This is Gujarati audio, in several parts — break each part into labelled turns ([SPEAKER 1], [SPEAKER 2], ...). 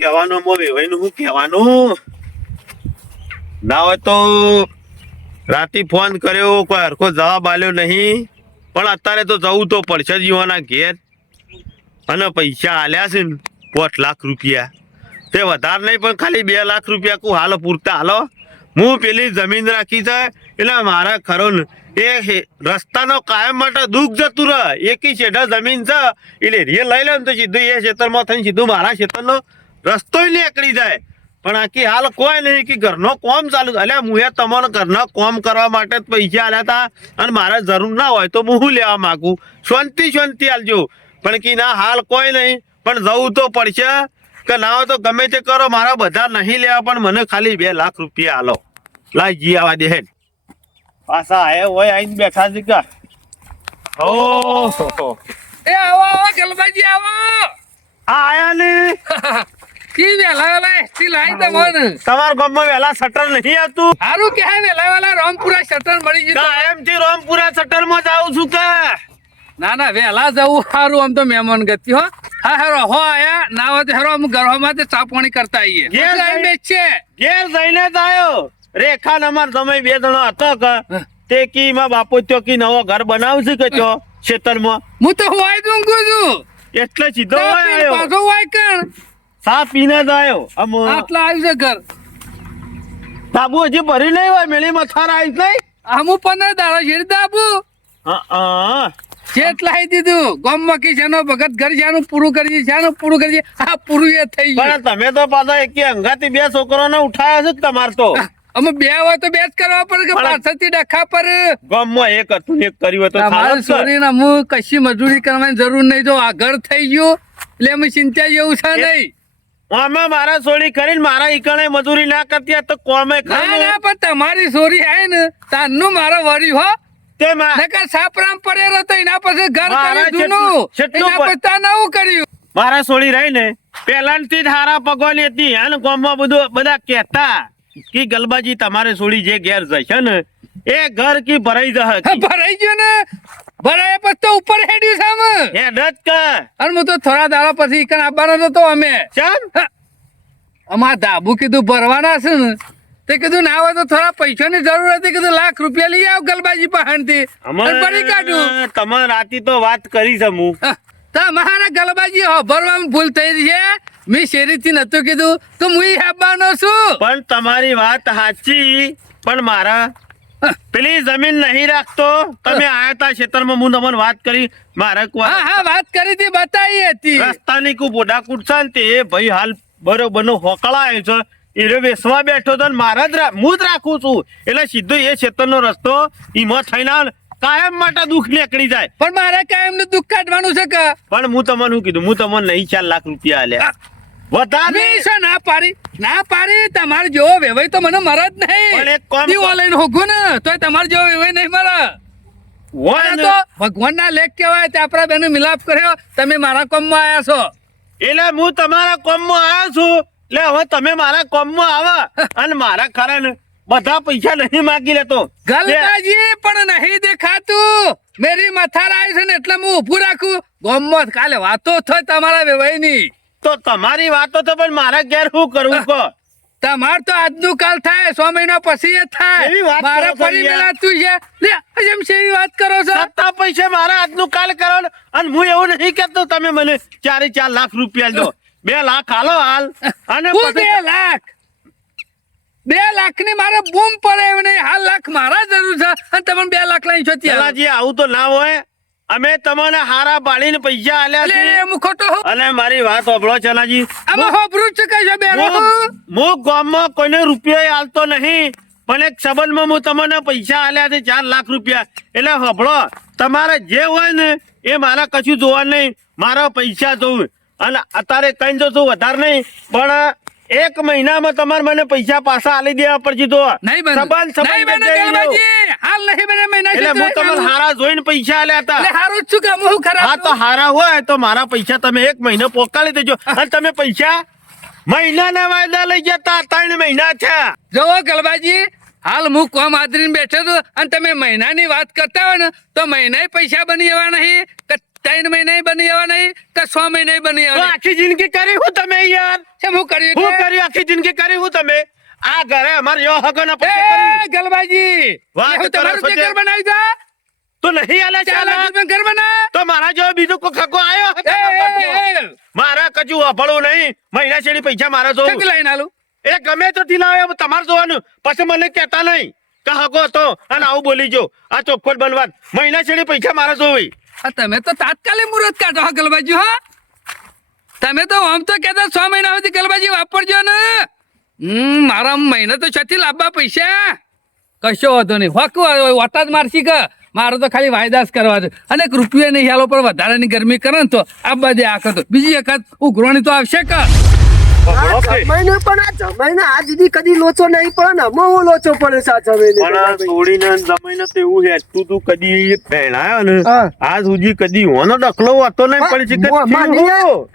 [SPEAKER 1] કહેવાનું મો વેવાઈનું શું કહેવાનું? ના હોય તો રાતે ફોન કર્યો, કોઈ હરખો જવાબ આલ્યો નહીં. પણ અત્યારે તો જવું તો પડશે જીવાના ઘેર. અને પૈસા આલ્યા છે ને પોઠ લાખ રૂપિયા. તે વધારે નહીં, પણ ખાલી બે લાખ રૂપિયા કું હાલો પૂરતા. હાલો, હું પેલી જમીન રાખી છે, એટલે મારા ખરો ને એ રસ્તાનો કાયમ માટે દુઃખ જતું રહે. એકી છેડા જમીન છે, એટલે રે લઈ લે ને તો સીધું એ ખેતરમાં થઈને સીધું મારા ખેતરનો રસ્તો નીકળી જાય. પણ આખી હાલ કોઈ નહીં કે ઘરનો કોમ ચાલુ એટલે હું એ તમને ઘરનો કોમ કરવા માટે પૈસા આલ્યા હતા અને મારે જરૂર ના હોય તો હું લેવા માંગુ? શાંતિ શાંતિ આલજો. પણ કે ના હાલ કોઈ નહીં. પણ જવું તો પડશે. કે ના હોય તો ગમે તે કરો. મારા બધા નહીં લેવા પણ મને ખાલી બે લાખ રૂપિયા આલો. લાઈ જી આવા દે પાછા આયા હોય આઈને બેઠા છે કે? ઓ
[SPEAKER 2] એ આવો આવો ગલબાજી આવો.
[SPEAKER 1] આયા ને?
[SPEAKER 2] કી વેલા વેલા એસટી લાઈ તમાર
[SPEAKER 1] તમારા ગામમાં વેલા શટર નહીં આવતું?
[SPEAKER 2] હારું કે વેલા વેલા રામપુરા શટર મળી ગયું
[SPEAKER 1] એમ થી રામપુરા શટરમાં જાઉં છું કે.
[SPEAKER 2] ના ના વેલા જવું હારું આમ તો મહેમાન ગતિ હો. હા હેરો હો આયા ના હોય તો હેરો અમે ઘરમાં તે ચા પાણી કરતા આવીએ
[SPEAKER 1] ઘેર
[SPEAKER 2] એટલે અહીં
[SPEAKER 1] ઘેર જઈને જ આવ્યો રેખા નમર તમે બે જણો હતો કે તે કી માં બાપુ ત્યો કી નવો ઘર બનાવશે કે છો ખેતરમાં?
[SPEAKER 2] હું તો હોય દઉં છું.
[SPEAKER 1] એટલે સીધો હોય
[SPEAKER 2] પાછો હોય કણ?
[SPEAKER 1] સા પીને તો આવ્યો. આમ
[SPEAKER 2] આટલા આવી છે ઘર.
[SPEAKER 1] સાબુ હજી ભરી નહીં હોય મેળી મથાર આવી નહીં.
[SPEAKER 2] આમુ પણ દાડો છે દાબુ? જેટલા આવી દીધું ગમ મકી છે ભગત ઘર છે પૂરું કરી છે પૂરું કરી આ પૂરું એ થઈ ગયું.
[SPEAKER 1] તમે તો પાછા એક અંગાથી બે છોકરોને ઉઠાયા છે તમાર તો.
[SPEAKER 2] અમે બે હોય તો બે જ કરવા પડે કે પાછળથી ડખા પર?
[SPEAKER 1] ગામમાં એક હતું એક કર્યું હોય તો
[SPEAKER 2] તમારે
[SPEAKER 1] ચાલે જ
[SPEAKER 2] છોરીને હું કશી મજૂરી કરવાની જરૂર નહીં. જો આ ઘર થઈ ગયું એટલે અમે ચિંતા જેવું છે નહીં.
[SPEAKER 1] આમાં મારા સોરી કરીને મારા ઈકણે મજૂરી ના કરતી તો કોમે
[SPEAKER 2] ના ના પણ તમારી સોરી આય ને તારનું મારો વરી હો.
[SPEAKER 1] તે માં
[SPEAKER 2] નકર સાપરામ પડે તો એના પાસે ઘર કરી
[SPEAKER 1] જેટલું
[SPEAKER 2] એના
[SPEAKER 1] પર-
[SPEAKER 2] નવું કર્યું?
[SPEAKER 1] મારા સોળી રહી ને પેલાથી જ હારા પગવાની હતી. અને ગામમાં બધું બધા કહેતા કે ગલબાજી તમારે સોળી જે ઘેર જશે ને એ ઘર કી ભરાઈ જશે
[SPEAKER 2] ભરાઈ ગયો ને ભરાય પછી તો ઉપર હેડ્યું
[SPEAKER 1] એ ડટ કે
[SPEAKER 2] અને હું તો થોડા દાડા પછી ઈકન આવવાનો હતો અમે.
[SPEAKER 1] ચાલ
[SPEAKER 2] અમાર ધાબુ કીધું ભરવાના છે ને તે કીધું ના હોય તો થોડા પૈસાની જરૂર હતી કીધું લાખ રૂપિયા લઈ આવ ગલબાજી પાસેથી અને પડી કાઢું.
[SPEAKER 1] અમારે તમારે રાતી તો વાત કરી છે હું.
[SPEAKER 2] હા, તમારા ગલબાજી હો ભરવામાં ભૂલ થઈ રહી છે. મેં શેરીથી નતું કીધું. તો હું આપવાનો છું.
[SPEAKER 1] પણ તમારી વાત સાચી પણ મારા પેલી જમીન નહીં રાખતો તમે આયા તા ખેતરમાં હું તમને વાત કરી મારે
[SPEAKER 2] હા હા વાત કરી હતી બતાવી હતી.
[SPEAKER 1] રસ્તાની કુ બોડા કુટસા ને તે ભાઈ હાલ બરોબર નો હોકળાયો છે. એ વેસવા બેઠો તો મારા જ હું જ રાખું છું. એટલે સીધો એ ક્ષેત્રનો રસ્તો ઈમાં થઈને કાયમ માટે દુઃખ નીકળી જાય.
[SPEAKER 2] પણ મારે કાયમનું દુઃખ કાઢવાનું છે કે?
[SPEAKER 1] પણ હું તમને શું કીધું? હું તમને નહીં ચાર લાખ રૂપિયા આલ્યા. વધારે.
[SPEAKER 2] છે ના પાડી ના પાડી. તમારે જેવો વેવાય તો મને મરે જ નહીં. દીવો લઈને હોગું ને તોય તમારે જેવો વેવાય નહીં મરે.
[SPEAKER 1] હોય
[SPEAKER 2] તો ભગવાનના લેખ કહેવાય તે આપણા બેનો મિલાપ કર્યો. તમે મારા કોમમાં આવ્યા છો.
[SPEAKER 1] એટલે હું તમારા કોમમાં આવ્યો છું. એટલે હવે તમે મારા કોમમાં આવો. અને મારા ખરા બધા પૈસા નહીં માગી લેતો.
[SPEAKER 2] ગલતાજી પણ નહીં દેખાતું. મેરી મથાર આવી છે ને એટલે હું ઊભું રાખું. ગોમમાં કાલે વાતો થાય તમારા વેવાયની.
[SPEAKER 1] તો તમારી વાતો તો પણ મારા ઘેર શું કરવું કો
[SPEAKER 2] તમાર તો આજનું કાલ થાય સો મહિના પછી જ થાય. મારે ફરી. મિલાતું છે. લે જેમ છે એવી વાત કરો છો.
[SPEAKER 1] સત્તા પૈસે મારા આજનું કાલ કરો ને અને હું એવું નહીં કેતો તમે મને ચારે ચાર લાખ રૂપિયા દો બે લાખ હાલો હાલ. અને
[SPEAKER 2] બે લાખ? બે લાખની મારે બૂમ પડે એમ નહીં. હાલ લાખ મારા જરૂર છે અને તમે બે લાખ લઈ છો ત્યાં.
[SPEAKER 1] આવું તો ના હોય. અમે તમને હારા બાળીને પૈસા આલ્યા છે
[SPEAKER 2] હું ખોટો હું.
[SPEAKER 1] અને મારી વાત સાંભળો ચલાજી
[SPEAKER 2] અમે હોભરું જ છે કે છે? બે
[SPEAKER 1] હું ગામમાં કોઈને રૂપિયો આલતો નહીં પણ એક સંબંધમાં હું તમને પૈસા આલ્યા છે ચાર લાખ રૂપિયા. એટલે હભળો તમારે જે હોય ને એ મારા કશું જોવા નહીં. મારા પૈસા જોવું અને અત્યારે કઈ જશું વધારે નહીં. પણ એક મહિનામાં તમારે મને પૈસા પાછા આલી દેવા પડશે તો.
[SPEAKER 2] નહીં બને.
[SPEAKER 1] સંબંધ
[SPEAKER 2] નહીં બને
[SPEAKER 1] જઈ રહ્યો.
[SPEAKER 2] ગલબાજી હાલ નહીં બને મહિના
[SPEAKER 1] એટલે હું તમને હારા જોઈને પૈસા આલ્યા હતા.
[SPEAKER 2] એટલે હારું છું કે હું ખરાબ
[SPEAKER 1] હા તો હારા હોય તો મારા પૈસા તમે એક મહિનો પોકાળી દેજો. અને તમે પૈસા મહિનાના વાયદા લઈ જતા ત્રણ મહિના છે
[SPEAKER 2] જોવો કલબાજી હાલ હું કોમ આદરીને બેઠો છું. અને તમે મહિનાની વાત કરતા હોય ને તો મહિના પૈસા બની જવા નહીં. ત્રણ મહિને બની આવવા નહીં કે છ મહિને બની
[SPEAKER 1] તો આખી જિંદગી કરી હું તમે યાર?
[SPEAKER 2] શું કર્યું
[SPEAKER 1] હું કર્યું? આખી જિંદગી કરી હું તમે? આ ઘરે અમારે યો હગન
[SPEAKER 2] એ ગલબાજી
[SPEAKER 1] વાત
[SPEAKER 2] હું તમારું જે. ઘર બનાવી છે?
[SPEAKER 1] તો નહીં આલે
[SPEAKER 2] ચાર તમે ઘર બના.
[SPEAKER 1] તો મારા જો બીજો કો ખકો
[SPEAKER 2] એ,
[SPEAKER 1] મારા કજુ અભળું નહીં. મહિના છેડી પૈસા મારા જો
[SPEAKER 2] કેટલી લઈને આલું?
[SPEAKER 1] એ ગમે તો થી લાવે તમારે જોવાનું. પછી મને કહેતા નહીં કે હગો તો. અને આવું બોલી જો. આ ચોખ્ખોટ બનવા મહિના છેડી પૈસા મારા જોવી.
[SPEAKER 2] આ તમે તો તાત્કાલિક મુહૂર્ત કાઢો, હા, ગલબાજી, હા. તમે તો આમ તો કહેતા છ મહિના સુધી ગલબાજી વાપરજો ને. હમ, મારા મહિને તો છથી લાવવા પૈસા. કશો વાંધો નહીં. હોક વટા જ મારશી કે? મારો તો ખાલી વાયદાસ કરવા છે. અને રૂપિયા નહીં, હાલો, પણ વધારાની ગરમી કરે ને તો. આ બધે આખો બીજી વખત ઉઘરોણી તો આવશે કે.
[SPEAKER 3] જમાઈને પણ આ જમાઈને આ સુધી કદી લોચો નહીં પડે ને અમે લોચો પડે છે આ જમાઈને
[SPEAKER 1] પણ છોડીને જમાઈને તો એવું હેઠતું તું કદી પહેણાયો ને
[SPEAKER 3] હા.
[SPEAKER 1] આજ સુધી કદી હોનો ડખલો હતો નહીં પણ છે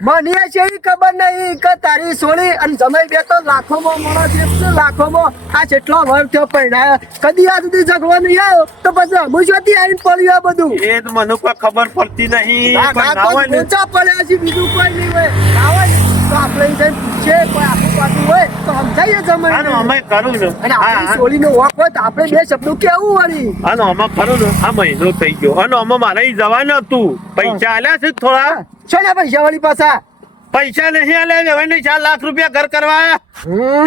[SPEAKER 3] મને છે એવી ખબર નહીં કે તારી સોળી અને જમાઈ બે તો લાખોમાં મળે છે લાખોમાં આ જેટલો વર્ષ થયો પહેણાયો કદી આ સુધી ઝઘડો નહીં આવ્યો તો પછી અમે શોધી આવીને પડ્યું આ બધું.
[SPEAKER 1] એ મને કોઈ ખબર પડતી નહીં
[SPEAKER 3] પડ્યા છે બીજું કોઈ નહીં હોય. તો આપણે જઈને પૂછીએ કોઈ આખું પાછું હોય તો સમજાઈએ જમાઈને
[SPEAKER 1] અમે કરું છું.
[SPEAKER 3] અને આપણી
[SPEAKER 1] હા.
[SPEAKER 3] વોક હોય તો આપણે બે શબ્દો કેવું વળી?
[SPEAKER 1] અને અમે ખરું ને આ મહિનો થઈ ગયો. અને અમે મારે જવાનું હતું. પૈસા આલ્યા છે થોડા.
[SPEAKER 3] છો ને પૈસા વાળી પાછા.
[SPEAKER 1] પૈસા નહીં આલે હવે ચાર લાખ રૂપિયા ઘર કરવા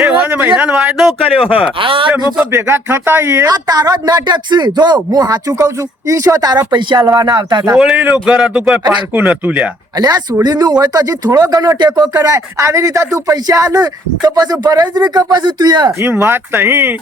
[SPEAKER 1] એ વન મહિનાનો વાયદો કર્યો હ.
[SPEAKER 3] કે
[SPEAKER 1] તે મુકો ભેગા થતા ઈ
[SPEAKER 3] આ તારો જ નાટક છે. જો હું સાચું કહું છું ઈ શો તારા પૈસા લેવાના આવતા હતા?
[SPEAKER 1] સોળીનું ઘર હતું કોઈ પારકું નતું લ્યા.
[SPEAKER 3] અલે આ સોળીનું હોય તો હજી થોડો ઘણો ટેકો કરાય. આવી રીતે તું પૈસા આલ તો પછી ભરાય જ કે પછી તું
[SPEAKER 1] એમ વાત નહીં.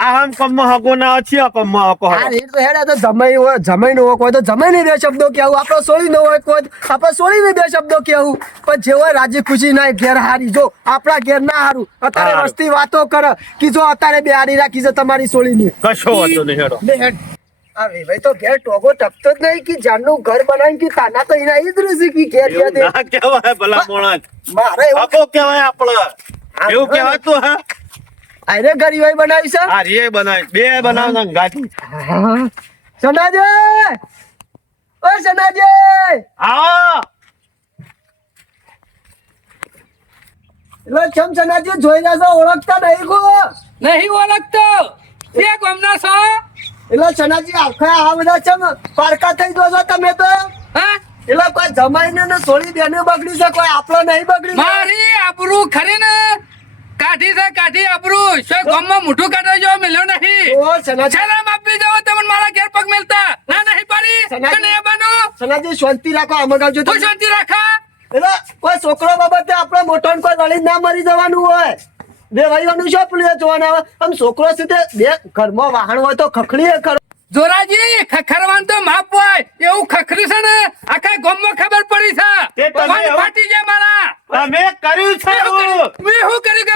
[SPEAKER 1] આ હમ કમમાં હકો ના ଅଛି આ હકો
[SPEAKER 3] આ
[SPEAKER 1] હકો
[SPEAKER 3] તો હેડા તો જમાઈ હોય જમાઈ નો હોય તો જમાઈ બે શબ્દો કેવું આપણો સોળી નો હોય કોઈ આપણે સોળી બે શબ્દો કેવું પણ જે રાજી ખુશી ના ઘેર હારી. જો આપણા ઘેર ના હારું અત્યારે વસ્તી વાતો કરે કે જો અત્યારે બે હારી રાખી છે તમારી સોળીની
[SPEAKER 1] કશો વાંધો નહીં હેડો.
[SPEAKER 3] લે હેડ. તો ઘેર ટોગો ટપતો જ નહીં કે જાનનું ઘર બનાવી કે તાના તો એના ઈ જ રહેશે કે ઘેર
[SPEAKER 1] એવું
[SPEAKER 3] દે.
[SPEAKER 1] ના કહેવાય ભલા મોણસ
[SPEAKER 3] મારે એવું
[SPEAKER 1] હકો કહેવાય આપણા. એવું કહેવાતું હા?
[SPEAKER 3] આયરે ગરીબાઈ બનાવી છે?
[SPEAKER 1] આ રે બનાવી. બે બનાવ ના ગાંઠી
[SPEAKER 3] સનાજે! ઓ સનાજે!
[SPEAKER 1] આવો!
[SPEAKER 3] એટલે ચમ સનાજે જોઈ રહ્યા ઓળખતા નહીં કો?
[SPEAKER 2] નહીં ઓળખતો. બે ગમના છો?
[SPEAKER 3] એટલે સનાજી આખા આ બધા ચમ પારકા થઈ ગયો છો તમે તો?
[SPEAKER 2] હા?
[SPEAKER 3] એટલે કોઈ જમાઈને ને સોળી બેને બગડી છે કોઈ આપણો નહીં બગડી
[SPEAKER 2] મારી આબરૂ ખરી ને કાઢી છે કાઢી આબરૂ શું ગામમાં મોઢું કાઢવા જો મળ્યો નહીં?
[SPEAKER 3] ઓ સનાજી
[SPEAKER 2] શરમ આપી જાવ તમને મારા ઘેર પગ મેલતા. ના નહીં પડી. તને એ બનો?
[SPEAKER 3] સનાજી શાંતિ રાખો આમાં ગાવજો
[SPEAKER 2] તો શાંતિ રાખા?
[SPEAKER 3] એટલે કોઈ છોકરો બાબતે આપણે મોટો કોઈ લડી ના મરી જવાનું હોય. બે ભાઈઓનું શું પેલું જોવાના આવે? આમ છોકરો સીધે બે ઘરમાં વાહન હોય તો ખખડી ખરો
[SPEAKER 2] જોરાજી ખખરવાન તો માપ હોય. એવું ખખરી છે ને આખા ગામમાં ખબર પડી છે
[SPEAKER 1] તે તમે
[SPEAKER 2] ભગવાન
[SPEAKER 1] એવું-
[SPEAKER 2] ફાટી જાય મારા
[SPEAKER 1] તમે કર્યું છે
[SPEAKER 2] મેં શું
[SPEAKER 1] એવું.
[SPEAKER 2] કર્યું? મેં શું કર્યું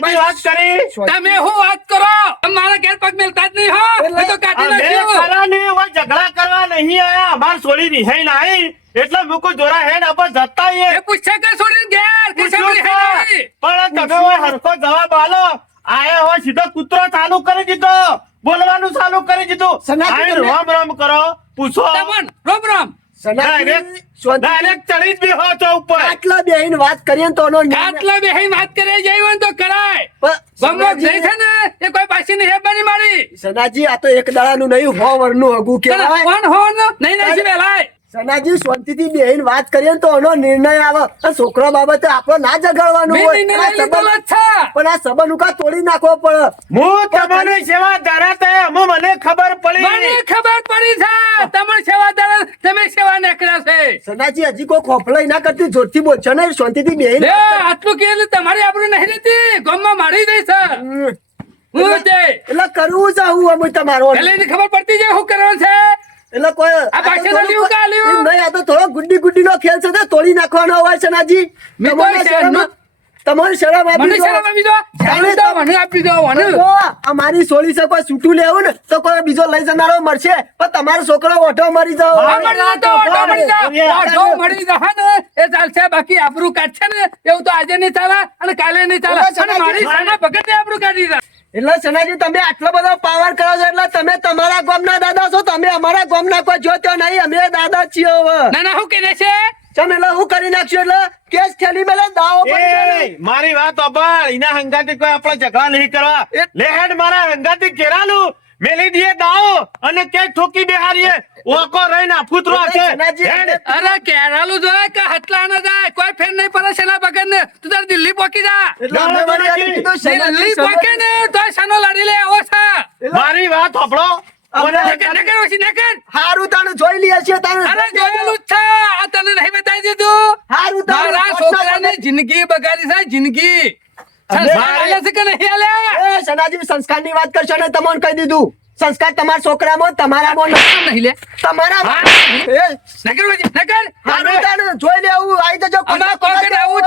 [SPEAKER 2] ગલબાજી
[SPEAKER 1] વાત કરી.
[SPEAKER 2] તમે હું વાત કરો? મારા ઘેર પગ મેલતા જ નહીં હો. તો કાઢી નાખ્યું.
[SPEAKER 1] ખરા ઝઘડા કરવા નહીં આયા. અમાર છોડી ની હે નાઈ. એટલે મુકો જોરા હેડ આપણ જતા
[SPEAKER 2] એ. પૂછે કે છોડી ઘેર?
[SPEAKER 1] પૂછ્યું
[SPEAKER 2] સાંભળી
[SPEAKER 1] પણ તમે હરખો જવાબ આલો. આયા હો સીધો કૂતરો ચાલુ કરી દીધો. બોલવાનું ચાલુ કરી દીધું. રામ રામ કરો. પૂછો.
[SPEAKER 2] રામ રામ
[SPEAKER 3] શાંતિ-
[SPEAKER 1] ડાયરેક્ટ ચડી જ બેહો છો ઉપર.
[SPEAKER 3] આટલા બેહીને વાત કરીએ તો નિર્ણય-
[SPEAKER 2] આટલા વાત કરે જઈ તો કરાય.
[SPEAKER 3] પણ
[SPEAKER 2] ગામમાં છે ને એ કોઈ પાછી નહીં હેબાની મારી.
[SPEAKER 3] સનાજી આ તો એક દાડાનું નહીં હો વરનું હગું કેવાય
[SPEAKER 2] કોણ હો ને નહીં નહીં વેલાય
[SPEAKER 3] સનાજી શાંતિથી બેહીને વાત કરીએ તો એનો નિર્ણય આવે. છોકરો બાબતે આપણો ના
[SPEAKER 2] જગાડવાનો
[SPEAKER 3] હોય. પણ આ
[SPEAKER 2] છે.
[SPEAKER 3] ઉકા તોડી નાખવો પડે.
[SPEAKER 1] હું તમારી સેવા ધરાતે અમે મને ખબર પડી.
[SPEAKER 2] મને ખબર પડી છે. તમારી સેવા તમે સેવા નીકળ્યા છે.
[SPEAKER 3] સનાજી હજી કોઈ ખોફલાઈ ના કરતી જોરથી બોલશો ને શાંતિથી બેહીને
[SPEAKER 2] આટલું કે તમારી આબરૂ નહીં રહેતી? ગામમાં મારી દઈ
[SPEAKER 3] સર
[SPEAKER 2] હું તે
[SPEAKER 3] એટલે કરવું છે હું અમે તમારો
[SPEAKER 2] એટલે ખબર પડતી જાય શું કરવાનું છે?
[SPEAKER 3] એટલે કોઈ
[SPEAKER 2] આ પાછળ લીધું કા લીધું?
[SPEAKER 3] નહીં આ તો થોડો ગુડી ગુડી નો ખેલ છે તે તોડી નાખવાનો હોય છે નાજી
[SPEAKER 2] મેં કોઈ
[SPEAKER 3] તમારી શરમ આપી દો.
[SPEAKER 2] શરમ આપી દો? જાણે તો મને આપી દો મને.
[SPEAKER 3] તો આ મારી સોળી છે કોઈ છૂટું લેવું ને તો કોઈ બીજો લઈ જનારો મરશે પણ તમારો છોકરો ઓઢો મરી જાવ
[SPEAKER 2] આ મરી જાવ. ઓઢો મળી જાઓ. ને, એ ચાલશે. બાકી આબરૂ કાઢશે ને એવું તો આજે નહીં ચાલે અને કાલે નહીં ચાલે. અને મારી સાના ભગત ને આબરૂ કાઢી દીધા
[SPEAKER 3] એટલે સનાજી તમે આટલો બધો પાવર કરો છો એટલે તમે તમારા ગામના દાદા છો તમે અમારા ગામના કોઈ જોતો નહીં. અમે દાદા છીએ
[SPEAKER 2] ના ના હું કહી છે
[SPEAKER 3] તમે એટલે હું કરી નાખશું એટલે કેસ ખેલી મેલે દાવો
[SPEAKER 1] એ મારી વાત અબાળ ઇના હંગાતી કોઈ આપણે ઝઘડા નહીં કરવા. લે હેડ મારા હંગાતી કેરાલું મેલી દીએ દાવો અને કે ઠોકી બેહારીએ. ઓકો રહીને ફૂતરો છે.
[SPEAKER 2] અરે કેરાલું જોય કે હટલા ન જાય? કોઈ ફેર નહીં પડે સેના ભગત ને તું તાર દિલ્હી પોકી જા. દિલ્હી પોકે ને તો સનો લડી લે? આવો
[SPEAKER 1] મારી વાત સાંભળો.
[SPEAKER 3] હારું તાનું જોઈ લઈએ છીએ તાનું
[SPEAKER 2] અરે જોયેલું છે. આ તને નહીં બતાવી દીધું.
[SPEAKER 3] હારું તાનું
[SPEAKER 2] છોકરાને જિંદગી બગાડી છે જિંદગી. સંસ્કાર
[SPEAKER 3] સંસ્કારની વાત કરશો ને તમને કહી દીધું. સંસ્કાર તમારા છોકરામાં તમારામાં.
[SPEAKER 2] નહીં લે.
[SPEAKER 3] તમારા
[SPEAKER 2] નકર
[SPEAKER 3] હારું જોઈ લેવું આવી. જજો.
[SPEAKER 2] અમાર આવું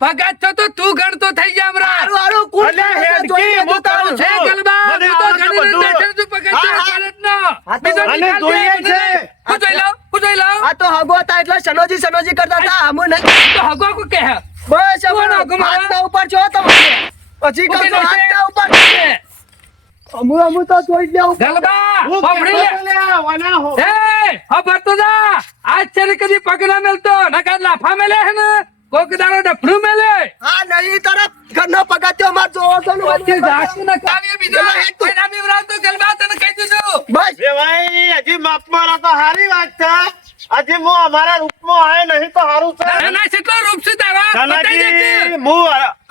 [SPEAKER 2] ભગત તો તો તું ગણતો થઈ જા હમણાં
[SPEAKER 3] આરો આરો કોણ
[SPEAKER 1] અલ્યા, હેડ
[SPEAKER 3] જોઈ
[SPEAKER 1] હું કરું છે
[SPEAKER 2] હે ગલબા
[SPEAKER 1] મને
[SPEAKER 2] તું
[SPEAKER 1] ગણી
[SPEAKER 2] ગણીને બેઠો છું ભગત
[SPEAKER 3] હા, હા.
[SPEAKER 2] ભારતનો.
[SPEAKER 3] હા,
[SPEAKER 1] મને જોઈએ છે.
[SPEAKER 2] હું જોઈ લઉં, હું જોઈ લઉં.
[SPEAKER 3] આ તો હગો હતા એટલે સનોજી સનોજી કરતા હતા આમુ નહીં
[SPEAKER 2] તો હગો કો કહે.
[SPEAKER 3] બસ
[SPEAKER 2] કોણ
[SPEAKER 3] હવે
[SPEAKER 2] હગો મારા?
[SPEAKER 3] હાથના ઉપર છો તો પછી
[SPEAKER 2] હું છે?
[SPEAKER 3] હાથના ઉપર છે. અમુ અમુ તો જોઈ લેવું
[SPEAKER 2] ગલબા,
[SPEAKER 1] હું
[SPEAKER 2] ફફડી લે.
[SPEAKER 1] વાના હો.
[SPEAKER 2] એ, હબર તો જા. આજ છે કદી પગ ના મેલતો નકર લાફા મેલે હે ને કોક દાડો ડફણું મેલે.
[SPEAKER 3] હા નહીં તરફ ઘરનો પગથિયો માર જોવો છો ને
[SPEAKER 2] વચ્ચે ઝાકુ ના કાવ્ય બીજો.
[SPEAKER 3] હેડ તું.
[SPEAKER 2] કોઈ ના બીવરાવતો ગલબા તને કહી દીધું.
[SPEAKER 3] બસ.
[SPEAKER 1] એ ભાઈ હજી માપમાં મારા તો હારી વાત છે. હજી હું અમારા રૂપમાં આયો નહીં તો હારું છે.
[SPEAKER 2] ના કેટલો રૂપ છે તારા? બતાઈ દે
[SPEAKER 1] હું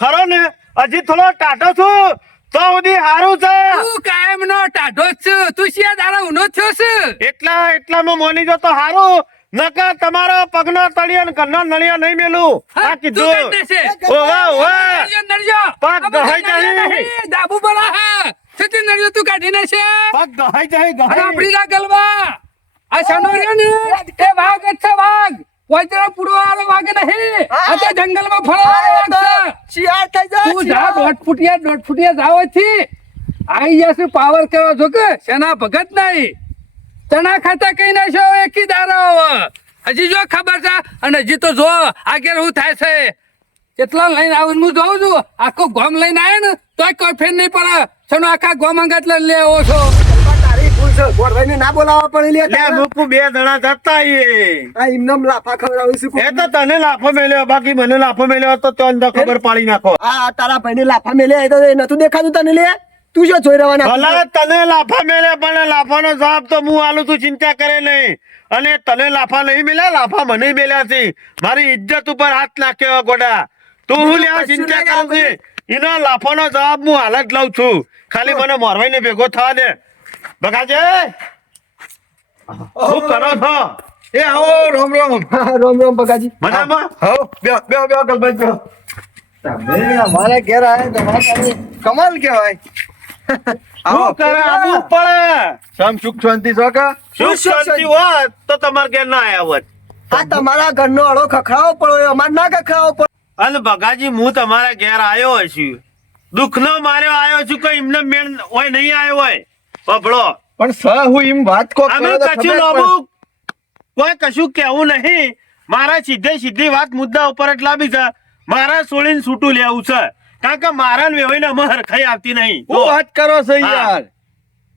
[SPEAKER 1] ખરો ને હજી થોડો ટાટો છું તો સુધી હારું છે.
[SPEAKER 2] તું કાયમ નો ટાઢો છું. તું શિયા દાડા ઉનો થયો છે
[SPEAKER 1] એટલા એટલા એટલામાં મોની જો તો હારું. નકર તમારો પગનો તળિયન ને ઘરનો નળિયો નહીં મેલું. આ
[SPEAKER 2] તું
[SPEAKER 1] કીધું? ઓવે ઓવે
[SPEAKER 2] નળિયો, નળિયો.
[SPEAKER 1] પગ દહાઈ જાય.
[SPEAKER 2] ડાબુ બોલા હા. છેતી નળિયો તું કાઢી નાખશે?
[SPEAKER 1] પગ ગહાઈ જાય
[SPEAKER 2] અરે
[SPEAKER 1] ગહાઈ
[SPEAKER 2] આપણી જા ગલબા આ શાનો રહ્યો ને? એ વાઘ છે વાઘ. વજ્ર પૂરો વાળો વાઘ નહીં. આ તો જંગલમાં વાળો વાઘ
[SPEAKER 3] શિયાળ થઈ જાય
[SPEAKER 2] તું જા. દોઢ ફૂટિયા દોઢ ફૂટિયા જાવથી આઈ જશે પાવર કરવા જો કે સેના ભગત નહીં. ચણા ખાતા કઈ નાખ્યો હવે એકી દારો હજી જો ખબર છે? અને હજી તો જો આગળ હું થાય છે? કેટલા લઈને આવું હું જોઉં છું. આખો ગોમ લઈને આવે ને તોય કોઈ ફેર નહીં પડે. છનો આખા ગોમ અંગત લઈને લે આવો છો.
[SPEAKER 3] તારી ભૂલ છે. ના બોલાવવા પડે લે
[SPEAKER 1] મૂકું બે જણા જતા.
[SPEAKER 3] આ એમનેમ લાફા ખવડાવું છું.
[SPEAKER 1] એ તો તને લાફો મેલ્યો બાકી મને લાફો મેલ્યો તો તો ખબર પાડી નાખો.
[SPEAKER 3] આ તારા ભાઈને લાફા મેળ્યા એ તો નતું દેખાતું તને લે. તું જો જોઈ રહેવાના
[SPEAKER 1] ભલા તને લાફા મેલે પણ લાફાનો જવાબ તો હું આલું તું ચિંતા કરે નહીં. અને તને લાફા નહીં મેલ્યા? લાફા મને મેલ્યા છે. મારી ઇજ્જત ઉપર હાથ નાખ્યો ગોડા. તું હું લેવા ચિંતા કરું છું. એનો લાફાનો જવાબ હું હાલ જ લઉં છું. ખાલી મને મોરવાઈને ભેગો થવા દે. બગાજે. હું કરો છો?
[SPEAKER 4] એ આવો રોમ રોમ.
[SPEAKER 3] રોમ રોમ બગાજી.
[SPEAKER 1] મજામાં?
[SPEAKER 4] હો. બે બે બે ગલબાઈ તમે અમારા ઘેર આયા તમારા કમાલ કહેવાય. આવો.
[SPEAKER 1] શું કરે? આવું પડે
[SPEAKER 4] સમ સુખ શાંતિ છો કા?
[SPEAKER 1] સુખ શાંતિ હોત તો તમારે ઘેર ના આયા હોત
[SPEAKER 3] આ તમારા ઘરનો અડો ખખડાવો પડો અમાર ના ખખડાવો પડો
[SPEAKER 1] અને બગાજી હું તમારા ઘેર આવ્યો છું દુઃખનો માર્યો આવ્યો છું કોઈ એમને મેળ હોય નહીં આવ્યો હોય. બબડો
[SPEAKER 4] પણ સ હું એમ વાત કો
[SPEAKER 1] અમે કશું લોબુ કોઈ કશું કેવું નહીં. મારા સીધે સીધી વાત મુદ્દા ઉપર જ લાવી છે. મારા સોળીને છૂટું લેવું છે. કારણ કે મારા ને વેવાઈને અમે હરખાઈ આવતી નહીં.
[SPEAKER 4] હું વાત કરો છો યાર?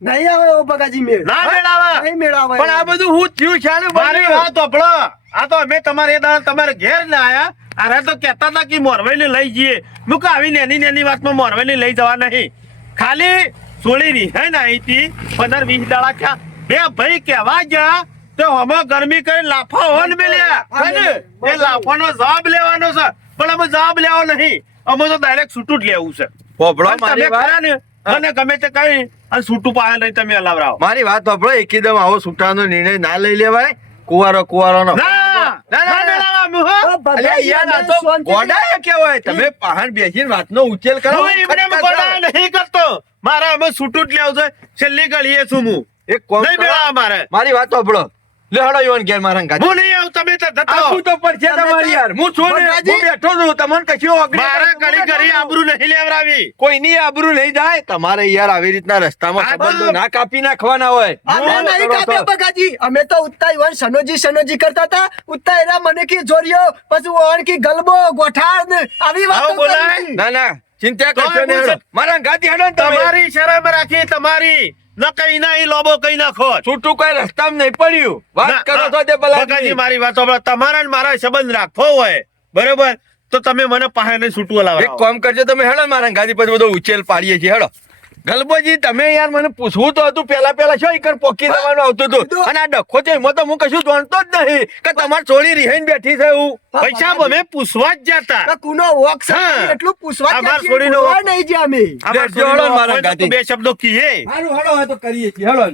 [SPEAKER 3] નહીં આવે ઓ બગાજી મેળ.
[SPEAKER 1] ના મેળાવે.
[SPEAKER 3] નહીં મેળાવે.
[SPEAKER 4] પણ આ બધું હું થયું છે
[SPEAKER 1] મારી વાત સાંભળો. આ તો અમે તમારે એ દાડે તમારે ઘેર ના આયા. અરે તો કહેતા હતા કે મોરવાઈને લઈ જઈએ. મુક આવી નેની નેની વાતમાં મોરવાઈને લઈ જવા નહીં. ખાલી સોળી રિહાઈ ના આવી હતી. પંદર વીસ દાડા ક્યાં બે ભાઈ કહેવા ગયા તો હમો ગરમી કરી લાફા હોન મેલ્યા. હે ને? એ લાફાનો જવાબ લેવાનો છે. પણ અમે જવાબ લેવો નહીં. અમે તો ડાયરેક્ટ છૂટું જ લેવું છે.
[SPEAKER 4] પોપડો મારી વાત.
[SPEAKER 1] ને? અને ગમે તે કઈ અને છૂટું પાયા નહીં તમે હલાવરાવો.
[SPEAKER 4] મારી વાત સાંભળો એકદમ આવો છૂટાનો નિર્ણય ના લઈ લેવાય. કુવારો કુવારોનો.
[SPEAKER 1] નો
[SPEAKER 4] તમે પહાડ બેસીને વાતનો ઉકેલ કરો.
[SPEAKER 1] નહીં કરતો. મારે અમે છૂટું જ લેવું છે. છેલ્લી ગળીએ છું હું.
[SPEAKER 4] એક કોમ
[SPEAKER 1] નહીં
[SPEAKER 4] કરો.
[SPEAKER 1] મેળાવા મારે.
[SPEAKER 4] મારી વાત સાંભળો લે યોન ઘેર મારા અંગાત
[SPEAKER 1] હું નહીં આવું તમે તો જતા હું
[SPEAKER 4] તો પર છે તમારી યાર. હું છું ને હું બેઠો છું તમને કશી અઘરી
[SPEAKER 1] મારા ઘડી ઘડી આબરૂ નહીં લેવરાવી
[SPEAKER 4] કોઈની આબરૂ નહીં જાય. તમારે યાર આવી રીતના રસ્તામાં સંબંધો ના કાપી નાખવાના હોય.
[SPEAKER 3] અમે નહીં કાપ્યા બગાજી. અમે તો ઉત્તા ઈવન સનોજી સનોજી કરતા હતા. ઉત્તા એના મને કી જોરિયો પછી ઓણ કી ગલબો ગોઠાણ આવી વાતો
[SPEAKER 1] બોલાય?
[SPEAKER 4] ના ના. ચિંતા કરશો નહીં. મારા ગાદી હડો
[SPEAKER 1] તમારી શરમ રાખી તમારી. ન કઈ ના લોબો કઈ નાખો
[SPEAKER 4] છૂટું કઈ રસ્તામાં નહીં પડ્યું. વાત કરો તો
[SPEAKER 1] તે
[SPEAKER 4] બલાજી
[SPEAKER 1] મારી વાતો. તમારા ને મારા સંબંધ રાખવો હોય બરોબર? તો તમે મને પાસે નહીં લાવો
[SPEAKER 4] એક કામ કરજો તમે હેડો મારા ગાડી પછી બધો ઉછેલ પાડીએ છીએ હેડો. ગલબોજી તમે યાર મને પૂછવું તો હતું પેલા પેલા શું ઈકર પોકી જવાનું આવતું હતું? અને આ ડખો છે એમાં તો હું કશું જાણતો જ નહીં કે તમારે ચોરી રિહાઈન બેઠી છે હું.
[SPEAKER 1] પૈસા અમે પૂછવા જ જતા
[SPEAKER 3] કુનો વોક છે એટલું પૂછવા
[SPEAKER 1] આ માર
[SPEAKER 3] ક્યાંથી
[SPEAKER 1] છોડીનો વોક.
[SPEAKER 3] નહીં જ્યાં અમે.
[SPEAKER 1] આમાં
[SPEAKER 4] લેજો, મારા ગાતી
[SPEAKER 1] બે શબ્દો કીએ.
[SPEAKER 4] સારું હાલો હવે તો કરીએ છીએ હાલો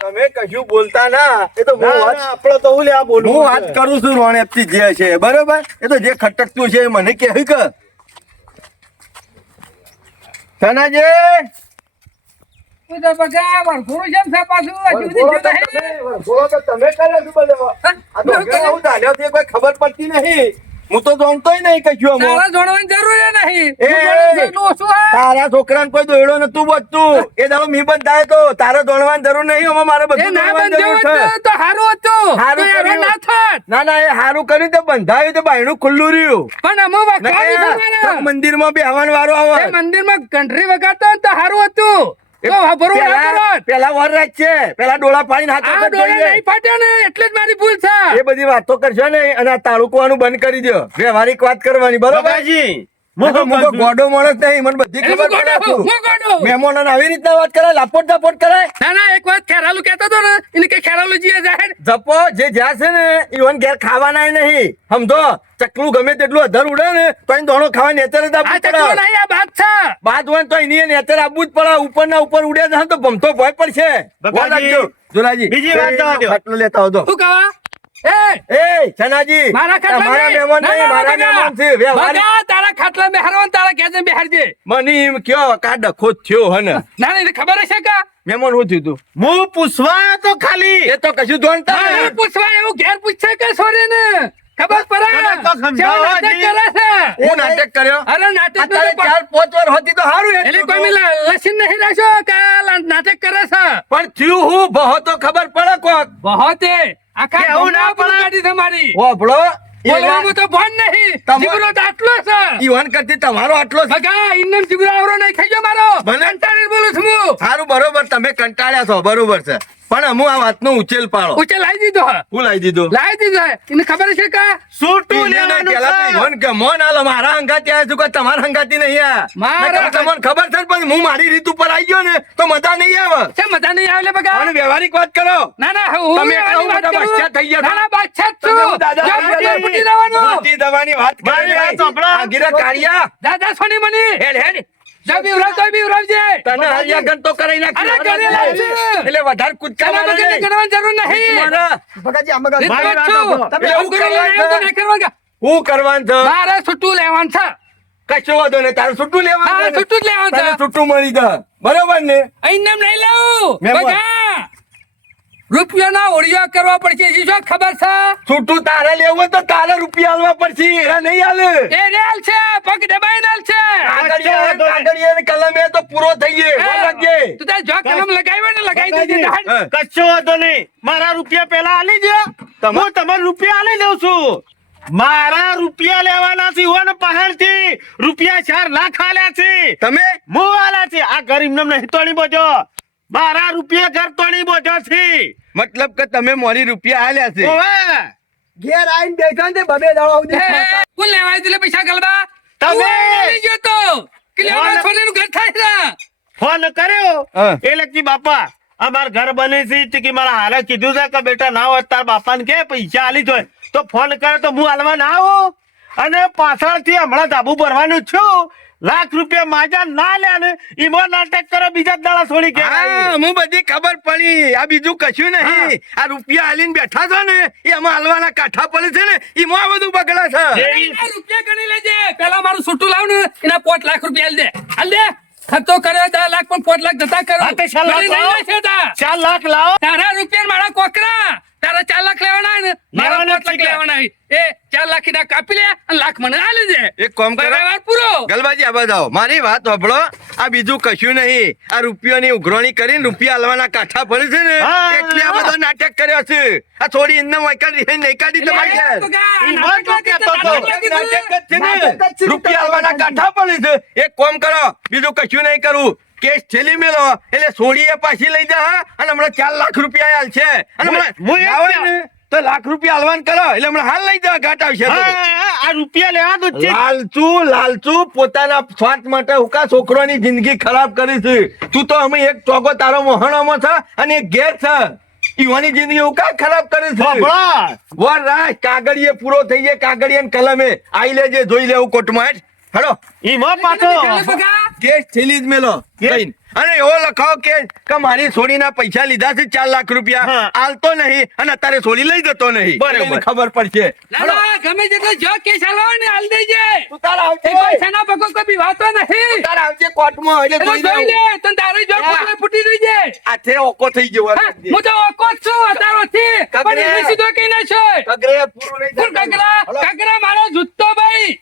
[SPEAKER 4] તમે કશું બોલતા ના. એ તો હું વાત
[SPEAKER 1] આપણો તો હું લે આ બોલું.
[SPEAKER 4] હું વાત કરું છું રોણેપથી જે છે બરોબર? એ તો જે ખટકતું છે એ મને કહે કે? સનાજી!
[SPEAKER 2] તું તો બગા વરઘોડું કેમ છે પાછું હજુ
[SPEAKER 4] વરઘોડો તો તમે- વરઘોડો તો તમે કર્યો છો બધો. આ તો
[SPEAKER 2] હું
[SPEAKER 4] ઘરે
[SPEAKER 2] કર્યો?
[SPEAKER 4] કોઈ ખબર પડતી નહીં. હું તો જાણતોય નહીં કશું
[SPEAKER 2] તારા જોડવાની જરૂર નહીં?
[SPEAKER 4] તારા છોકરાને કોઈ દોડ્યો નતું બચતું એ દાડો મી બંધાય તો. તારે દોડવાની જરૂર નહીં અમે મારે બધું
[SPEAKER 2] ના બંધ
[SPEAKER 4] જરૂર છે.
[SPEAKER 2] તો હારું હતું.
[SPEAKER 4] હારું કર્યું.
[SPEAKER 2] ના થાત.
[SPEAKER 4] ના ના એ હારું કર્યું તો બંધાયું તો બાયણું ખુલ્લું રહ્યું.
[SPEAKER 2] પણ અમે વખરાવી
[SPEAKER 4] મંદિર
[SPEAKER 2] કરવાના.
[SPEAKER 4] માં બેહવાનો વારો
[SPEAKER 2] એ
[SPEAKER 4] આવે
[SPEAKER 2] મંદિરમાં ઘંટરી વગાડતો તો હારું હતું.
[SPEAKER 4] પેલા
[SPEAKER 2] કરત.
[SPEAKER 4] પેલા વર છે. પેલા ડોળા પાડીને હાથ
[SPEAKER 2] ડોળા નહીં ફાટ્યા ને એટલે જ મારી ભૂલ છે.
[SPEAKER 4] એ બધી વાતો કરશો ને અને તાળુકવાનું બંધ કરી દો વ્યવહારિક વાત કરવાની બરોબર?
[SPEAKER 1] બગાજી,
[SPEAKER 4] હું તો-
[SPEAKER 1] હું
[SPEAKER 4] હું તો
[SPEAKER 1] કહું છું.
[SPEAKER 4] ગોડો માણસ નહીં મને બધી ખબર પડે
[SPEAKER 2] ગોડો,
[SPEAKER 4] છું.
[SPEAKER 2] હું ગોડો.
[SPEAKER 4] મહેમાનોને આવી રીતના વાત કરાય લાપોટ ઝાપોટ કરાય?
[SPEAKER 2] ના ના એક વાત ખેરાલુ કહેતો હતો ને એને કે ખેરાલુ જીએ જાહેર.
[SPEAKER 4] જપો જે જ્યાં છે ને ઈવન ઘેર ખાવાના નહીં. સમજો ચકલું ગમે તેટલું અધર ઉડે ને તો અહીં દોણો ખાવા નેતર જ આપવું પડે.
[SPEAKER 2] નહીં આ બાદ છે.
[SPEAKER 4] બાદ હોય તો એની નેતર આપવું જ પડે. ઉપર ના ઉપર ઉડે તો ભમતો ભય પડશે. જોરાજી.
[SPEAKER 1] બીજી વાત
[SPEAKER 4] લેતા
[SPEAKER 2] શું એ
[SPEAKER 4] એ
[SPEAKER 2] મારા ખાટલા
[SPEAKER 4] મહેમાન નહીં મારા મહેમાન છે વ્યવહારિક
[SPEAKER 2] તારા ખાટલા બેહારવા તારા ઘેર બેહારજે
[SPEAKER 4] મને એમ કયો કા ડખો થયો હે ના.
[SPEAKER 2] ના ખબર હશે કા?
[SPEAKER 4] મહેમાન શું થયું તું?
[SPEAKER 1] હું પૂછવા તો ખાલી.
[SPEAKER 4] એ તો કશું જોણતા
[SPEAKER 2] પૂછવા એવું ઘેર પૂછશે કે છોરી ને? ખબર પડે. નાટક કરે છે.
[SPEAKER 4] હું નાટક કર્યો?
[SPEAKER 2] અરે નાટક
[SPEAKER 4] ચાર પાંચ વાર હતી તો સારું
[SPEAKER 2] એટલે કોઈ લસીન નહીં રાખ્યો કાલ નાટક કરે છે?
[SPEAKER 4] પણ થયું હું બહુ તો ખબર પડે કોક.
[SPEAKER 2] બહોતે આખા
[SPEAKER 1] કેવું ના પડે?
[SPEAKER 2] તમારી
[SPEAKER 4] ઓભળો
[SPEAKER 2] બોલવામાં તો ભાન નહીં જીગરો તો આટલો છે
[SPEAKER 4] ઈવન કરતી તમારો આટલો જ.
[SPEAKER 2] બગા ઇન્નમ જીગરો આવરો નહીં ખાઈ ગયો મારો
[SPEAKER 4] ભલે.
[SPEAKER 2] કંટાળી બોલું છું હું
[SPEAKER 4] સારું બરોબર તમે કંટાળ્યા છો બરોબર છે પણ હું આ વાતનો ઉચેલ પાડો.
[SPEAKER 2] ઉચે લાવી દીધો હું.
[SPEAKER 4] લાવી દીધો?
[SPEAKER 2] લાવી દીધો એને ખબર છે કે?
[SPEAKER 1] છૂટું લેવાનું
[SPEAKER 4] પેલા તો
[SPEAKER 1] છે.
[SPEAKER 4] કે મન આલો મારા હંગાતી ત્યાં છું કે તમારા હંગાતી નહીં આ
[SPEAKER 2] મારા
[SPEAKER 4] તમને ખબર છે પણ હું મારી રીત ઉપર આવી ગયો ને તો મજા નહીં આવે.
[SPEAKER 2] છે મજા નહીં આવે બગા.
[SPEAKER 4] અને વ્યવહારિક વાત કરો.
[SPEAKER 2] ના ના હું
[SPEAKER 4] તમે
[SPEAKER 2] વાત
[SPEAKER 4] મોટા બાદશાહ થઈ ગયા.
[SPEAKER 2] ના બાદશાહ છું.
[SPEAKER 4] દાદા
[SPEAKER 2] જો
[SPEAKER 4] દાદા
[SPEAKER 2] ફૂટી ફૂટી જવાનું.
[SPEAKER 4] વાત કરી. આ ગીરા કાળિયા.
[SPEAKER 2] દાદા સોની મની
[SPEAKER 4] હેડ હેડ.
[SPEAKER 2] જો બીવરાવ તો બીવરાવજે
[SPEAKER 4] તને હરિયા ગણ તો કરાઈ નાખી
[SPEAKER 2] અરે કરી લાવજે.
[SPEAKER 4] એટલે વધારે કૂદકા મારે
[SPEAKER 2] બગા કરવાની જરૂર નહીં.
[SPEAKER 3] બગાજી આમાં ગાડી.
[SPEAKER 1] મારી વાત
[SPEAKER 2] તમે
[SPEAKER 4] એવું
[SPEAKER 2] એવું કરી
[SPEAKER 4] કરવાનું
[SPEAKER 2] તો નહીં
[SPEAKER 4] હું કરવાનું છે?
[SPEAKER 2] મારે છૂટું લેવાનું છે.
[SPEAKER 4] કશો વાંધો નહીં તારું છૂટું
[SPEAKER 2] હા,
[SPEAKER 4] લેવાનું
[SPEAKER 2] છૂટું જ લેવાનું છે.
[SPEAKER 4] છૂટું મળી દે બરોબર ને?
[SPEAKER 2] અહીં નામ નહીં લાવું. રૂપિયાના ઓળિયા કરવા પડશે. એ શું ખબર છે?
[SPEAKER 4] છૂટું તારે લેવું હોય તો તારે રૂપિયા આલવા પડશે. એ નહીં આલે.
[SPEAKER 2] એ રેલ છે પગ દબાઈ નાલ છે.
[SPEAKER 4] કાગળિયા ને કાગળિયા ને તો પૂરો થઈ ગયો.
[SPEAKER 2] હા. તું તારે જો કલમ લગાવ્યો ને લગાવી દેજે તાર.
[SPEAKER 4] હા.
[SPEAKER 1] વાંધો નહીં. મારા રૂપિયા પેલા આલી દે.
[SPEAKER 4] તમા-
[SPEAKER 1] હું તમારા રૂપિયા આલી દઉં છું. મારા રૂપિયા લેવાના છે ઓનથી રૂપિયા ચાર લાખ આલ્યા છે.
[SPEAKER 4] તમે?
[SPEAKER 1] હું આલ્યા છે. આ ગરીબ ને નહીં તોડી બોજો. મારા રૂપિયા ઘર તોડી બોજો છે
[SPEAKER 4] મતલબ કે તમે મોરી રૂપિયા આલ્યા છે.
[SPEAKER 1] ઓવે.
[SPEAKER 3] ઘેર આઈને બેઠા ને તે બબે દાડા સુધી
[SPEAKER 2] એ, કોણ લેવાય દિલે પૈસા ગલબા?
[SPEAKER 1] તમે.
[SPEAKER 2] તું લઈ તો કે લેવા
[SPEAKER 1] કોણ?
[SPEAKER 2] ઘર થાય છે.
[SPEAKER 1] ફોન કર્યો. એ લખી બાપા અમાર ઘર બને છે તે કે મારા હાલે કીધું છે કે બેટા ના હોય તાર બાપાને કે પૈસા આલી જોય. તો ફોન કરે તો હું હાલવા ના આવું? અને પાછળથી હમણાં ધાબુ ભરવાનું જ છું. લાખ રૂપિયા માજા ના લે ને ઈમો નાટક કરે બીજા દાડા છોડી કે
[SPEAKER 4] હું બધી ખબર પડી. આ બીજું કશું નહીં. આ રૂપિયા હાલીને બેઠા છો ને એ આમાં હાલવાના કાઠા પડે છે ને એમાં આ બધું બગડે છે.
[SPEAKER 2] રૂપિયા ગણી લેજે. પેલા મારું છૂટું લાવ ને એના પોટ લાખ રૂપિયા આલ દે. હાલ દે. ખર્ચો કર્યો દસ લાખ પણ પોટ લાખ જતા કરો.
[SPEAKER 1] ચાર લાખ લાવો.
[SPEAKER 2] તારા રૂપિયા મારા કોકરા. તારા ચાર લાખ લેવાના ને મારા પાંચ લાખ લેવાના એ ચાર લાખ ના કાપી લે અને લાખ મને આલી દે.
[SPEAKER 4] એક કોમ કરો.
[SPEAKER 2] વ્યવહાર પૂરો.
[SPEAKER 4] ગલબાજી આ બધાઓ મારી વાત સાંભળો. આ બીજું કશું નહીં. આ રૂપિયોની ઉઘરણી કરીને રૂપિયા હલવાના કાઠા પડે છે ને. એટલે આ બધો નાટક કર્યો છે. આ થોડી ઇન્ના વાયકા રીહે નહીં કાઢી તમારી ઘેર.
[SPEAKER 1] વાત.
[SPEAKER 4] રૂપિયા હલવાના કાઠા પડે છે. એક કોમ કરો. બીજું કશું નહીં કરું. કેસ ઠેલી મેલો એટલે સોડીએ પાછી લઈ જા અને હમણાં ચાર લાખ રૂપિયા આલ છે. અને
[SPEAKER 1] હું- હું
[SPEAKER 4] તો લાખ રૂપિયા હલવાન કરો. એટલે હમણાં હાલ લઈ જવા ઘાટ આવશે
[SPEAKER 1] હા. હા, આ રૂપિયા લેવા છે
[SPEAKER 4] લાલચુ લાલચુ પોતાના સ્વાર્થ માટે હુકા છોકરોની જિંદગી ખરાબ કરી છે તું તો અમે એક ચોકો તારો મોહણામાં છે અને એક ગેર છે. યુવાની જિંદગી હુકા ખરાબ કરે છે. વર રાજ કાગળીએ પૂરો થઈ જાય કાગળીએ ને કલમે. આઈ લેજે જોઈ લેવું કોર્ટમાં. હેઠ. હેડો
[SPEAKER 1] ઈમાં પાછો.
[SPEAKER 2] બગા.
[SPEAKER 4] કેસ થેલી જ મેલો? અને એવો લખાવ કે કે મારી છોડીના પૈસા લીધા છે ચાર લાખ રૂપિયા. આલતો નહીં અને અત્યારે સોડી લઈ જતો નહીં.
[SPEAKER 1] બરાબર.
[SPEAKER 4] ખબર પડશે.
[SPEAKER 2] ગમે તેટલો જો કેસ હાલો ને હાલ દેજે.
[SPEAKER 4] તું તારા આવજે.
[SPEAKER 2] એ કોઈ ભગો કોઈ વાતો નહીં
[SPEAKER 4] તારા આવજે કોર્ટમાં એટલે
[SPEAKER 2] એટલે
[SPEAKER 4] જોઈ
[SPEAKER 2] જોઈ લે તને તારે જો
[SPEAKER 4] હા.
[SPEAKER 2] ફૂટી રહી જાય
[SPEAKER 4] હાથે ઓકો થઈ ગયો
[SPEAKER 2] હું તો ઓકો છું અતારો
[SPEAKER 4] થી
[SPEAKER 2] પણ એને સીધો ના છે.
[SPEAKER 4] કગરે પૂરો નહીં.
[SPEAKER 2] કગરા? કગરા મારો જુત્તો ભાઈ.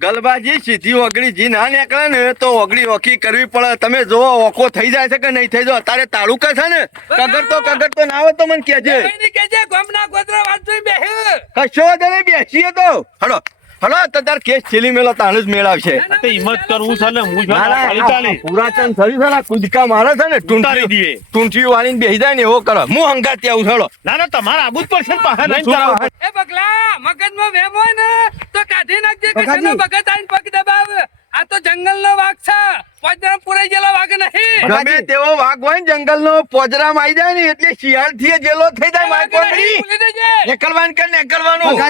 [SPEAKER 4] ગલબાજી સીધી ઓગળી જી ના નીકળે ને તો ઓગળી ઓખી કરવી પડે. તમે જોવો ઓખો થઈ જાય છે કે નહીં થઈ જાય? અત્યારે તાળુકા છે ને? કગર તો કગર તો ના આવે તો મને
[SPEAKER 2] ભાઈને કહેજે ગોમના ગોદરા વાંચોય બેહે.
[SPEAKER 4] કશો નહીં બેસીએ તો. હલો હલો તાર કેસ છેલી મેલો તાણ જ મેળવશે
[SPEAKER 2] ના,
[SPEAKER 1] હિંમત કરવું છે ને હું જો
[SPEAKER 4] ના, ના,
[SPEAKER 1] પાડી
[SPEAKER 4] આ
[SPEAKER 1] ચાલી
[SPEAKER 4] પુરાતન થયું છે ને કૂદકા મારે છે ને
[SPEAKER 1] ઉતારી
[SPEAKER 4] ટૂંઠી
[SPEAKER 1] દઈએ.
[SPEAKER 4] વાળીને બેસી જાય ને એવો કરો હું હંગાતી આવું છોડો
[SPEAKER 1] ના ના તમારે આબુ જ પડશે ને પાછા લઈને
[SPEAKER 4] શું
[SPEAKER 1] કરાવવું
[SPEAKER 4] વાત?
[SPEAKER 2] એ બગલા મગજમાં વેમ ને તો કાઢી નાખજે કે
[SPEAKER 3] બગાજી.
[SPEAKER 2] આઈને પગ દબાવ આ તો જંગલનો વાઘ છે. પોજરા પુરાઈ ગયેલો વાઘ નહીં.
[SPEAKER 4] ગમે તેવો વાઘ હોય ને જંગલનો પોજરામાં આવી જાય ને એટલે શિયાળથી જેલો થઈ જાય માય કોમડી
[SPEAKER 2] ભૂલી
[SPEAKER 4] નીકળવાનું કે નીકળવાનું?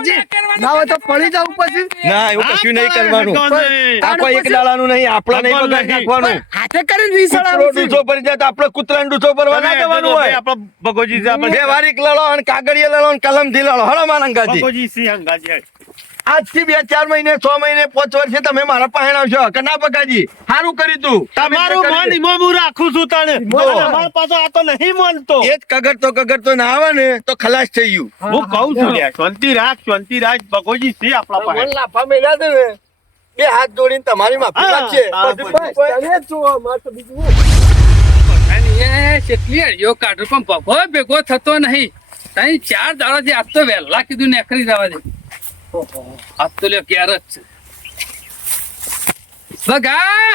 [SPEAKER 3] ના હોય તો પડી જવું પછી?
[SPEAKER 4] ના એવું કશું નહીં કરવાનું. આ કોઈ એક દાડાનું નહીં આપણા નહીં બગાડ નાખવાનું.
[SPEAKER 3] હાથે કરીને વીસ
[SPEAKER 4] કૂતરો ડૂચો પડી જાય તો આપણે કૂતરાને ડૂચો ભરવા ના દેવાનું હોય.
[SPEAKER 1] આપણે ભગોજી આપણે
[SPEAKER 4] વ્યવહારિક લડો અને કાગળિયે લડો અને કલમથી લડો. હળો માનંગાજી
[SPEAKER 1] ભગોજી સિંહ હંગાજી
[SPEAKER 4] આજથી બે ચાર મહિને છ મહિને પાંચ વર્ષે તમે મારા પાસે આવશો. કે ના પકાજી? સારું કરી તું.
[SPEAKER 1] તમારું મન ઈમાં હું રાખું છું તને મારા પાછો આ તો નહીં માનતો.
[SPEAKER 4] એ જ કગર તો કગર તો ના આવે ને તો ખલાસ થઈ ગયું.
[SPEAKER 1] હું કહું છું શાંતિ રાખ શાંતિ રાખ. ભગોજી સિંહ આપણા પાસે
[SPEAKER 4] મને લાફા મેલા દે ને. બે હાથ જોડીને તમારી માફી
[SPEAKER 1] હા,
[SPEAKER 4] માંગશે
[SPEAKER 1] હા,
[SPEAKER 4] બધું
[SPEAKER 1] બસ.
[SPEAKER 4] કોઈ-
[SPEAKER 3] તમે જ જુઓ, મારે બીજું શું?
[SPEAKER 2] અને એ કેટલી અડીઓ કાઢું. પણ ભગો ભેગો થતો નહીં. તઈ ચાર દાડાથી આજ તો વહેલા કીધું નેકરી જવા દે. આજ તો લ્યો છે બગા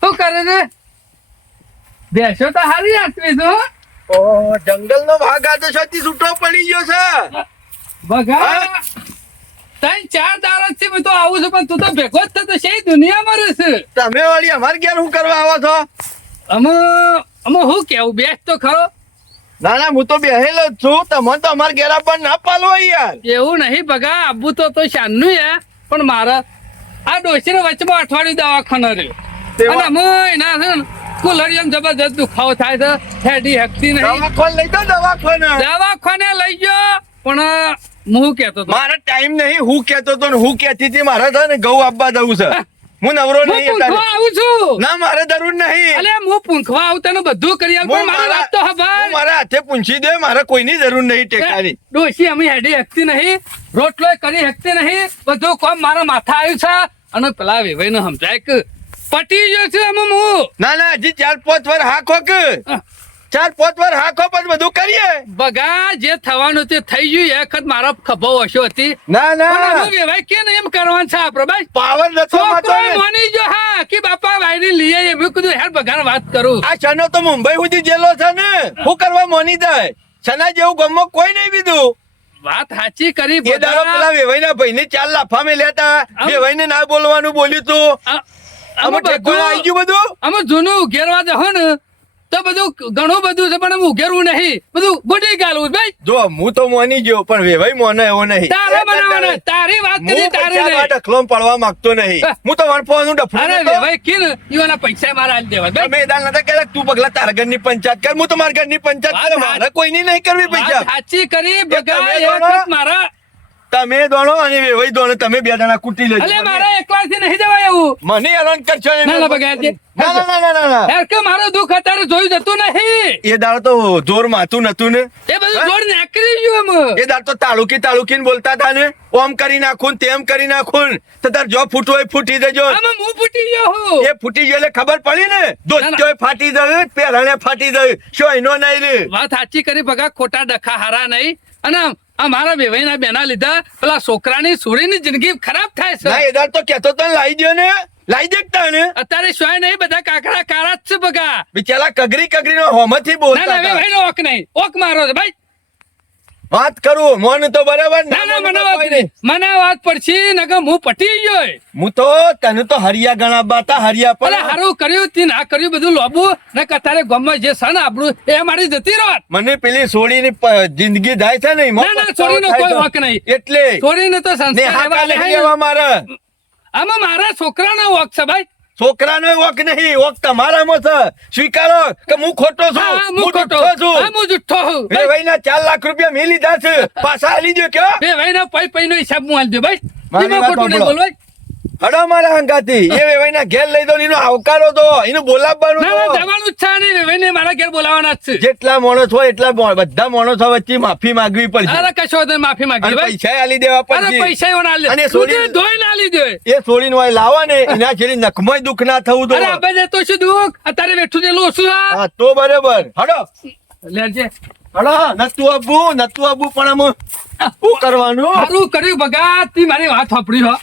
[SPEAKER 2] શું કરે છે બેસો તો હારી આટલી ઓ
[SPEAKER 4] જંગલ નો ભાગ આ તો છતી છૂટો પડી ગયો છે. બગા?
[SPEAKER 2] તઈ ચાર દાડાથી હું તો આવું છું પણ તું તો ભેગો જ થતો છે દુનિયામાં રહેશે
[SPEAKER 4] તમે વાળી અમાર ઘેર શું કરવા આવો છો?
[SPEAKER 2] અમે અમે શું કેવું? બેસ તો ખરો.
[SPEAKER 4] ના ના હું તો બેહેલો જ છું. તમે તો અમાર ઘેરા પણ ના પાલવો યાર.
[SPEAKER 2] એવું નહીં બગા આબુ તો તો શાનનું હે પણ મારે આ ડોશીને વચમાં અઠવાડિયું દવાખાનો રહ્યો. અને અમે એના છે ને કુલરિયમ જબરજસ્ત દુખાવો થાય છે હેડી હકતી નહીં.
[SPEAKER 4] દવાખાને લઈ જાઓ દવાખાને.
[SPEAKER 2] દવાખાને લઈ ગયો પણ હું કેતો
[SPEAKER 4] મારે ટાઈમ નહીં હું કેતો તો ને હું કેતી હતી મારે છે ને ઘઉં આપવા જવું છે. હું નવરો નહીં
[SPEAKER 2] પૂંખવા. આવું છું.
[SPEAKER 4] ના મારે જરૂર નહીં.
[SPEAKER 2] અલે હું પૂંખવા આવતા નું બધું કરી
[SPEAKER 4] આવું
[SPEAKER 2] પણ મારી વાત તો ખબર
[SPEAKER 4] મારા હાથે પૂંછી દે મારે કોઈની જરૂર નહીં ટેકાની.
[SPEAKER 2] ડોશી અમે હેડી હકતી નહીં. રોટલો કરી હકતી નહીં. બધું કોમ મારા માથા આવ્યું છે. અને પેલા વેવાઈ ને સમજાય કે પટી ગયો છે અમે હું.
[SPEAKER 4] ના ના હજી ચાર પાંચ વાર હાખો કે. ચાર પાંચ વાર હાખો પણ બધું કરીએ.
[SPEAKER 2] બગા જે થવાનું તે થઈ ગયું એ વખત મારા ખભો હશો હતી.
[SPEAKER 4] ના ના.
[SPEAKER 2] વેવાય કે એમ કરવાનું છે આપડે ભાઈ
[SPEAKER 4] પાવર
[SPEAKER 2] છોકરો માની જો હા કે બાપા વાયરી લઈએ આવીએ મેં કીધું હેર બગાને વાત કરું.
[SPEAKER 4] આ છનો તો મુંબઈ સુધી જેલો છે ને? હું કરવા મોની જાય? છના જેવું ગમો કોઈ નહીં બીધું.
[SPEAKER 2] વાત સાચી કરી
[SPEAKER 4] એ દાડો
[SPEAKER 2] વેવાઈ
[SPEAKER 4] ના ભાઈ ને ચાર લાફા મેલ્યા લેતા
[SPEAKER 2] વેવાઈ
[SPEAKER 4] ને ના બોલવાનું બોલ્યું તું. અમે
[SPEAKER 2] આમાં
[SPEAKER 4] આવી
[SPEAKER 2] બધું
[SPEAKER 4] ગયું બધું?
[SPEAKER 2] અમે જૂનું ઉઘેરવા જહો ને. તો બધું ઘણું બધું છે પણ ઉઘેરવું નહીં. બધું ગુડી ગાલવું ભાઈ.
[SPEAKER 4] જો હું તો મોની ગયો પણ વેવાઈ મોને એવો નહીં.
[SPEAKER 2] તારે બનાવવાનો તારી વાત કરી તારી નહીં.
[SPEAKER 4] ડખલો પડવા માંગતો નહીં.
[SPEAKER 2] હું.
[SPEAKER 4] તો વણફોનું ફોન
[SPEAKER 2] અરે
[SPEAKER 4] નતો.
[SPEAKER 2] વેવાય કે ઈવાના પૈસા મારા આલ દેવા ભાઈ.
[SPEAKER 4] મેદાન નતા કહેતા તું પગલા તારા ઘરની પંચાયત કર હું તો મારા ઘરની પંચાયત મારા કોઈની નહીં કરવી પૈસા.
[SPEAKER 2] સાચી કરી બગા મારા
[SPEAKER 4] તમે દોણો અને વેવાઈ દોણો તમે બે જણા કુટી લેજો.
[SPEAKER 2] અલે મારા એકલાથી નહીં જવાય એવું.
[SPEAKER 4] મને હેરાન કરશો.
[SPEAKER 2] ના, ના, બગાડજે.
[SPEAKER 4] ના ના ના ના ના
[SPEAKER 2] યાર કે મારો દુખ અત્યારે જોયું જતું નહીં.
[SPEAKER 4] એ દાડો તો જોર માતું નતું ને.
[SPEAKER 2] એ બધું જોર નાખી ગયું એમ.
[SPEAKER 4] એ દાડો તો તાલુકી તાલુકીને બોલતા હતા ને. ઓમ કરી નાખું તેમ કરી નાખું તો તાર જો ફૂટવો ફૂટી દેજો.
[SPEAKER 2] આમાં હું ફૂટી ગયો હું.
[SPEAKER 4] એ ફૂટી ગયો એટલે ખબર પડી ને? દોસ્તો ફાટી જાય પેરણે ફાટી જાય. શું એનો નહીં રે.
[SPEAKER 2] વાત સાચી કરી ભગા ખોટા ડખા હારા નહીં. અને આ મારા બેવાઈના બેના લીધા પેલા છોકરાની સુરીની જિંદગી ખરાબ થાય છે.
[SPEAKER 4] ના એદાર તો કેતો તો લાવી દે ને. લાવી દેખતા ને
[SPEAKER 2] અત્યારે સોય નહીં બધા કાકડા કારા જ છે બગા
[SPEAKER 4] બિચારા કગરી કગરી નો હોમથી બોલતા
[SPEAKER 2] ના
[SPEAKER 4] ના
[SPEAKER 2] ભાઈ ઓક નહીં. ઓક મારો છે ભાઈ.
[SPEAKER 4] વાત કરું મન તો બરાબર
[SPEAKER 2] ના ના
[SPEAKER 4] મને
[SPEAKER 2] વાત. મને વાત પડશે નકર હું પટી ગયો.
[SPEAKER 4] હું તો તને તો હરિયા ગણા બાતા હરિયા પર
[SPEAKER 2] હારું કર્યું તી ના કર્યું બધું લોબું. ને કતારે ગમે જે સન ને આપણું એ મારી જતી રહત
[SPEAKER 4] મને પેલી સોળીની ની જિંદગી જાય છે ને
[SPEAKER 2] ના, ના,
[SPEAKER 4] પસ્તાવો
[SPEAKER 2] સોળીનો કોઈ. વાંક નહીં.
[SPEAKER 4] એટલે
[SPEAKER 2] છોડીને તો સંસ્કાર એવા
[SPEAKER 4] કાલે મારે.
[SPEAKER 2] આમાં મારા છોકરાનો વોક છે ભાઈ.
[SPEAKER 4] છોકરાનો ઓક નહીં ઓક તમારામાં છે. સ્વીકારો કે હું ખોટો છું?
[SPEAKER 2] હા, ખોટો.
[SPEAKER 4] છું?
[SPEAKER 2] હા, જુઠ્ઠો છું.
[SPEAKER 4] બે ભાઈના ચાર લાખ રૂપિયા મેલી લીધા છે પાછા આલી દો કે
[SPEAKER 2] બે ભાઈના પૈ પૈનો હિસાબ હું આલી દો ભાઈ.
[SPEAKER 4] વાત
[SPEAKER 2] ખોટું નહીં. બોલવાય.
[SPEAKER 4] હડો મારા હંકાતી એ વેવાઈના ઘેર લઈ દો એનો આવકારો તો એનું બોલાવવાનું
[SPEAKER 2] જવાનું છે નહીં ભાઈને મારા ઘેર બોલાવાના જ છે.
[SPEAKER 4] જેટલા માણસ હોય એટલા બધા માણસો વચ્ચે માફી માંગવી પડશે.
[SPEAKER 2] અરે કશો તો માફી માંગી
[SPEAKER 4] પૈસા આલી દેવા પડશે.
[SPEAKER 2] પૈસા એવો ના લે
[SPEAKER 4] અને
[SPEAKER 2] સોડી ધોઈ ના લીધો
[SPEAKER 4] એ છોડીને હોય લાવા ને. એના છેડી નખમય દુઃખ ના થવું તો
[SPEAKER 2] અરે આબા તો શું દુઃખ? અત્યારે બેઠું છે આ
[SPEAKER 4] હા? તો બરાબર. હડો.
[SPEAKER 2] લેજે
[SPEAKER 4] હડો નતું આપવું નતું આપવું પણ આમ શું કરવાનું?
[SPEAKER 2] સારું કર્યું ભગા તી મારી વાત સાંભળી હો.